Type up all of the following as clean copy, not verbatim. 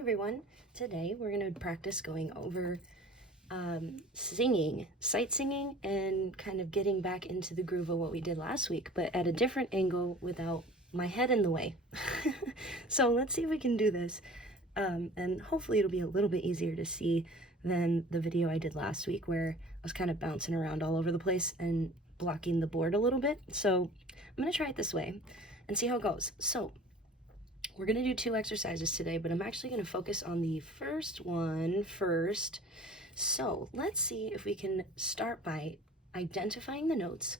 everyone. Today we're going to practice going over singing, sight singing, and kind of getting back into the groove of what we did last week, but at a different angle without my head in the way. So let's see if we can do this, and hopefully it'll be a little bit easier to see than the video I did last week where I was kind of bouncing around all over the place and blocking the board a little bit. So I'm going to try it this way and see how it goes. So we're going to do 2 exercises today, but I'm actually going to focus on the first one first. So let's see if we can start by identifying the notes.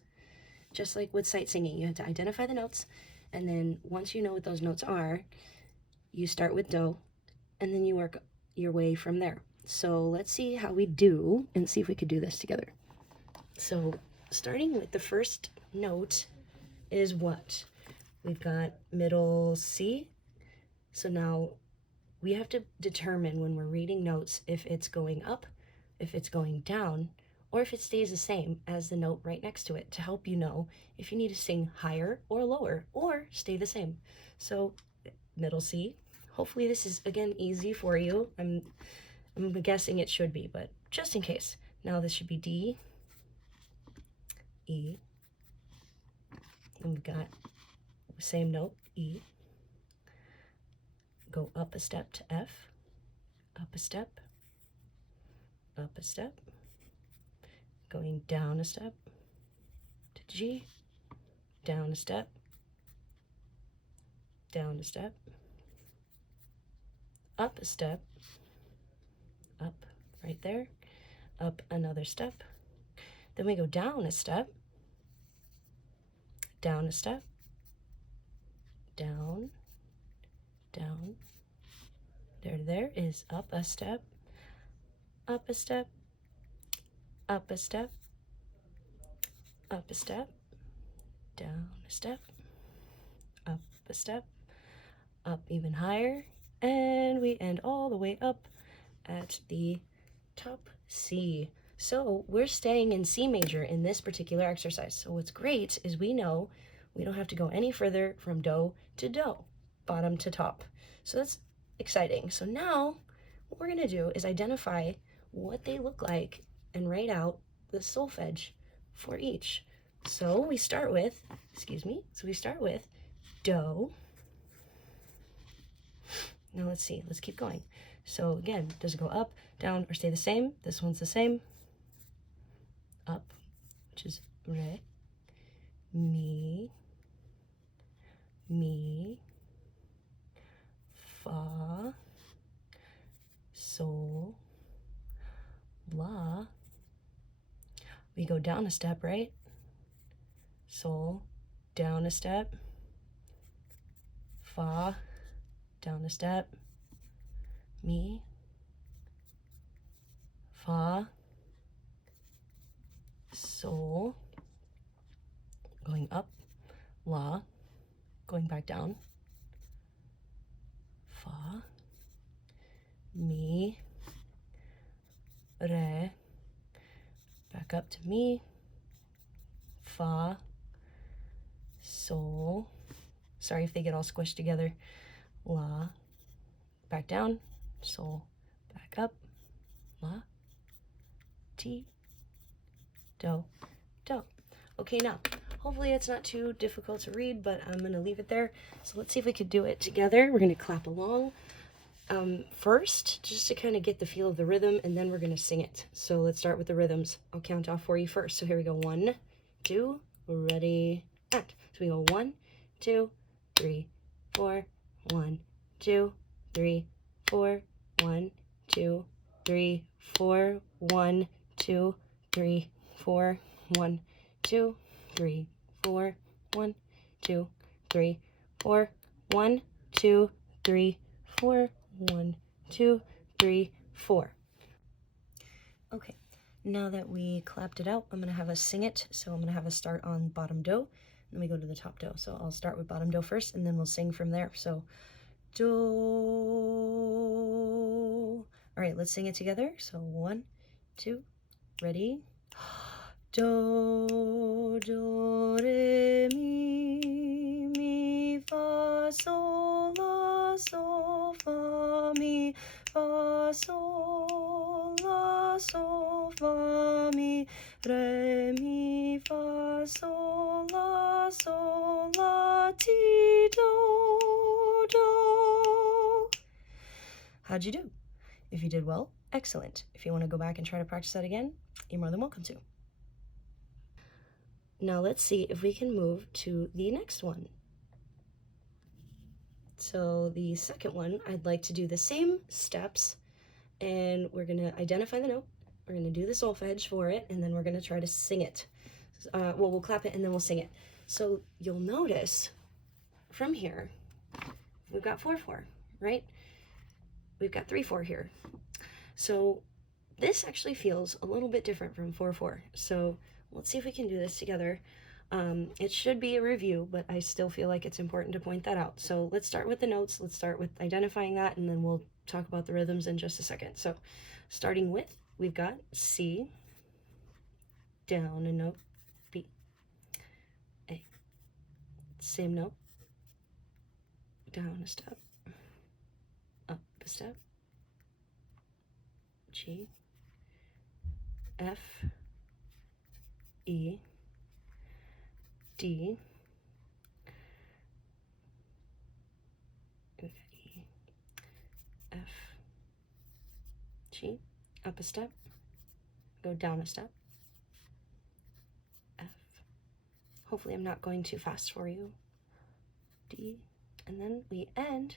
Just like with sight singing, you have to identify the notes, and then once you know what those notes are, you start with do, and then you work your way from there. So let's see how we do and see if we could do this together. So starting with the first note is what? We've got middle C. So now we have to determine when we're reading notes if it's going up, if it's going down, or if it stays the same as the note right next to it to help you know if you need to sing higher or lower or stay the same. So middle C. Hopefully this is, again, easy for you. I'm guessing it should be, but just in case. Now this should be D, E, and we've got the same note, E. Go up a step to F, up a step, up a step, going down a step to G, down a step, down a step, up a step, up right there, up another step. Then we go down a step, down a step, down, down. There is up a step, up a step, up a step, up a step, down a step, up a step, up even higher, and we end all the way up at the top C. So we're staying in C major in this particular exercise. So what's great is we know we don't have to go any further from do to do, bottom to top. So that's exciting. So now what we're going to do is identify what they look like and write out the solfege for each. So we start with, we start with do. Now let's see, let's keep going. So again, does it go up, down, or stay the same? This one's the same. Up, which is re, mi, fa, sol, la. We go down a step, right? Sol, down a step, fa, down a step, mi, fa, sol, going up, la, going back down, fa, mi, re, back up to mi, fa, sol, sorry if they get all squished together, la, back down, sol, back up, la, ti, do, do. Okay, now, hopefully it's not too difficult to read, but I'm going to leave it there. So let's see if we could do it together. We're going to clap along first, just to kind of get the feel of the rhythm, and then we're going to sing it. So let's start with the rhythms. I'll count off for you first. So here we go. 1, 2, ready, act. So we go 1, 2, 3, 4, 1, 2, 3, 4, 1, 2, 3, 4, 1, 2, 3, 4, 1, 2, 3, 4, 1, 2, 3, 4, 1, 2, 3, 4, 1, 2, 3, 4. Okay, now that we clapped it out, I'm going to have us sing it. So I'm going to have us start on bottom do, and then we go to the top do. So I'll start with bottom do first, and then we'll sing from there. So do. All right, let's sing it together. So 1, 2, ready. Do, do, re, mi, fa, sol, la, sol, fa, mi, How'd you do? If you did well, excellent. If you want to go back and try to practice that again, you're more than welcome to. Now let's see if we can move to the next one. So the second one, I'd like to do the same steps, and we're going to identify the note. We're going to do the solfege for it, and then we're going to try to sing it. Well, we'll clap it and then we'll sing it. So you'll notice from here, we've got 4/4, right? We've got 3/4 here. So this actually feels a little bit different from 4/4. So let's see if we can do this together. It should be a review, but I still feel like it's important to point that out. So let's start with the notes. Let's start with identifying that, and then we'll talk about the rhythms in just a second. So starting with, we've got C, down a note, B, A, same note, down a step, up a step, G, F, E, D, E, F, G, up a step, go down a step, F, hopefully I'm not going too fast for you, D, and then we end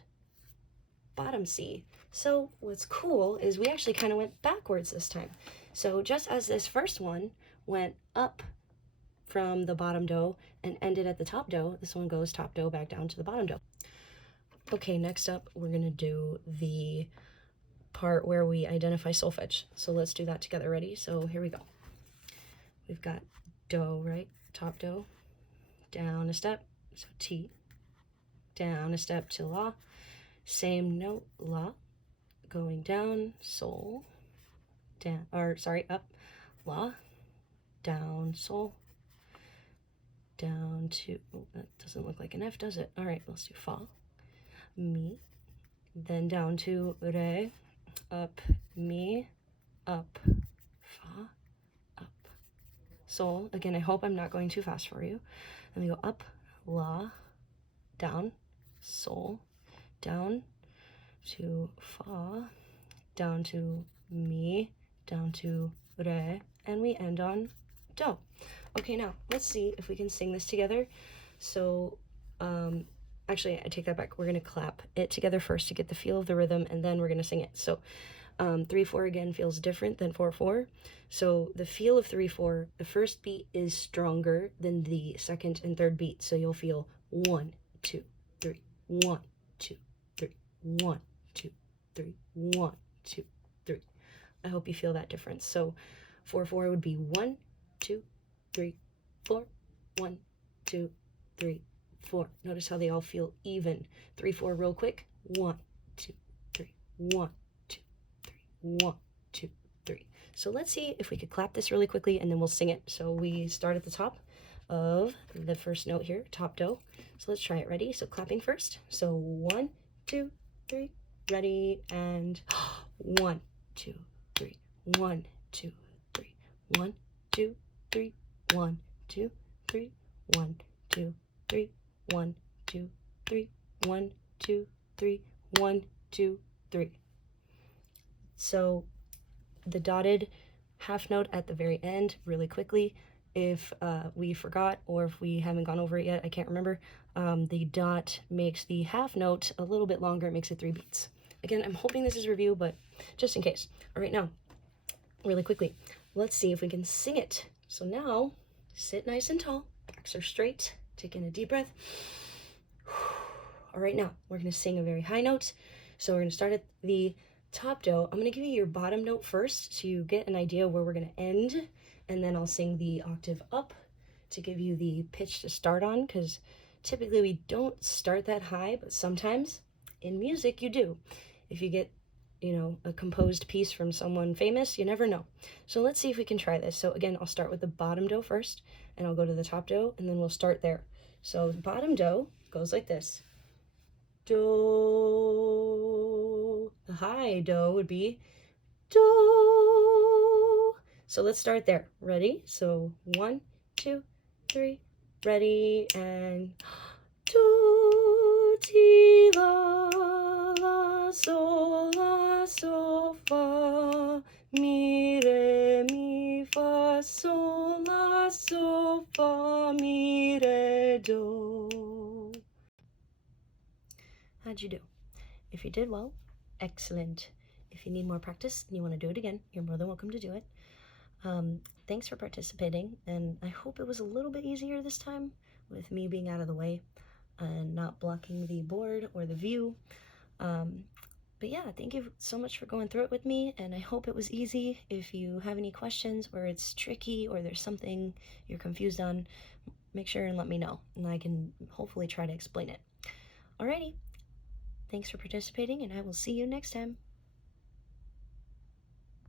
bottom C. So what's cool is we actually kind of went backwards this time. So just as this first one went up from the bottom do and ended at the top do, this one goes top do back down to the bottom do. Okay, next up we're gonna do the part where we identify solfege. So let's do that together. Ready? So here we go. We've got do, right? Top do, down a step, so T, down a step to la, same note, la, going down, sol, down, or sorry, up, la, down, sol, down to, oh, that doesn't look like an F, does it? All right, let's do fa, mi, then down to re, up, mi, up, fa, up, sol. Again, I hope I'm not going too fast for you. Then we go up, la, down, sol, down to fa, down to mi, down to re, and we end on do. Okay, now let's see if we can sing this together. So actually I take that back. We're gonna clap it together first to get the feel of the rhythm, and then we're gonna sing it. So 3/4 again feels different than 4/4. So the feel of 3/4, the first beat is stronger than the second and third beat. So you'll feel 1, 2, 3, 1, 2, 3, 1, 2, 3, 1, 2, 3. I hope you feel that difference. So 4/4 would be 1, 2, 3, 4, 1, 2, 3, 4. Notice how they all feel even. 3/4 real quick. 1, 2, 3, 1, 2, 3, 1, 2, 3. So let's see if we could clap this really quickly, and then we'll sing it. So we start at the top of the first note here, top do. So let's try it. Ready? So clapping first. So 1, 2, 3, ready, and 1, 2, 3, 1, 2, 3, 1, 2, 3, 1, 2, 3, 1, 2, 3, 1, 2, 3, 1, 2, 3, 1, 2, 3. So the dotted half note at the very end, really quickly, if we forgot or if we haven't gone over it yet, I can't remember, the dot makes the half note a little bit longer. It makes it 3 beats. Again, I'm hoping this is a review, but just in case. All right, now, really quickly, let's see if we can sing it. So now, sit nice and tall, backs are straight, take in a deep breath. All right, now, we're gonna sing a very high note. So we're gonna start at the top do. I'm gonna give you your bottom note first so you get an idea where we're gonna end, and then I'll sing the octave up to give you the pitch to start on, because typically we don't start that high, but sometimes in music you do. If you get, you know, a composed piece from someone famous, you never know. So let's see if we can try this. So again, I'll start with the bottom do first, and I'll go to the top do, and then we'll start there. So the bottom do goes like this. Do. The high do would be do. So let's start there. Ready? So 1, 2, 3, ready, and do, ti, la, la, sol, la, how'd you do? If you did well, excellent. If you need more practice and you want to do it again, you're more than welcome to do it. Thanks for participating, and I hope it was a little bit easier this time with me being out of the way and not blocking the board or the view. But yeah, thank you so much for going through it with me, and I hope it was easy. If you have any questions or it's tricky or there's something you're confused on, make sure and let me know, and I can hopefully try to explain it. Alrighty, thanks for participating, and I will see you next time.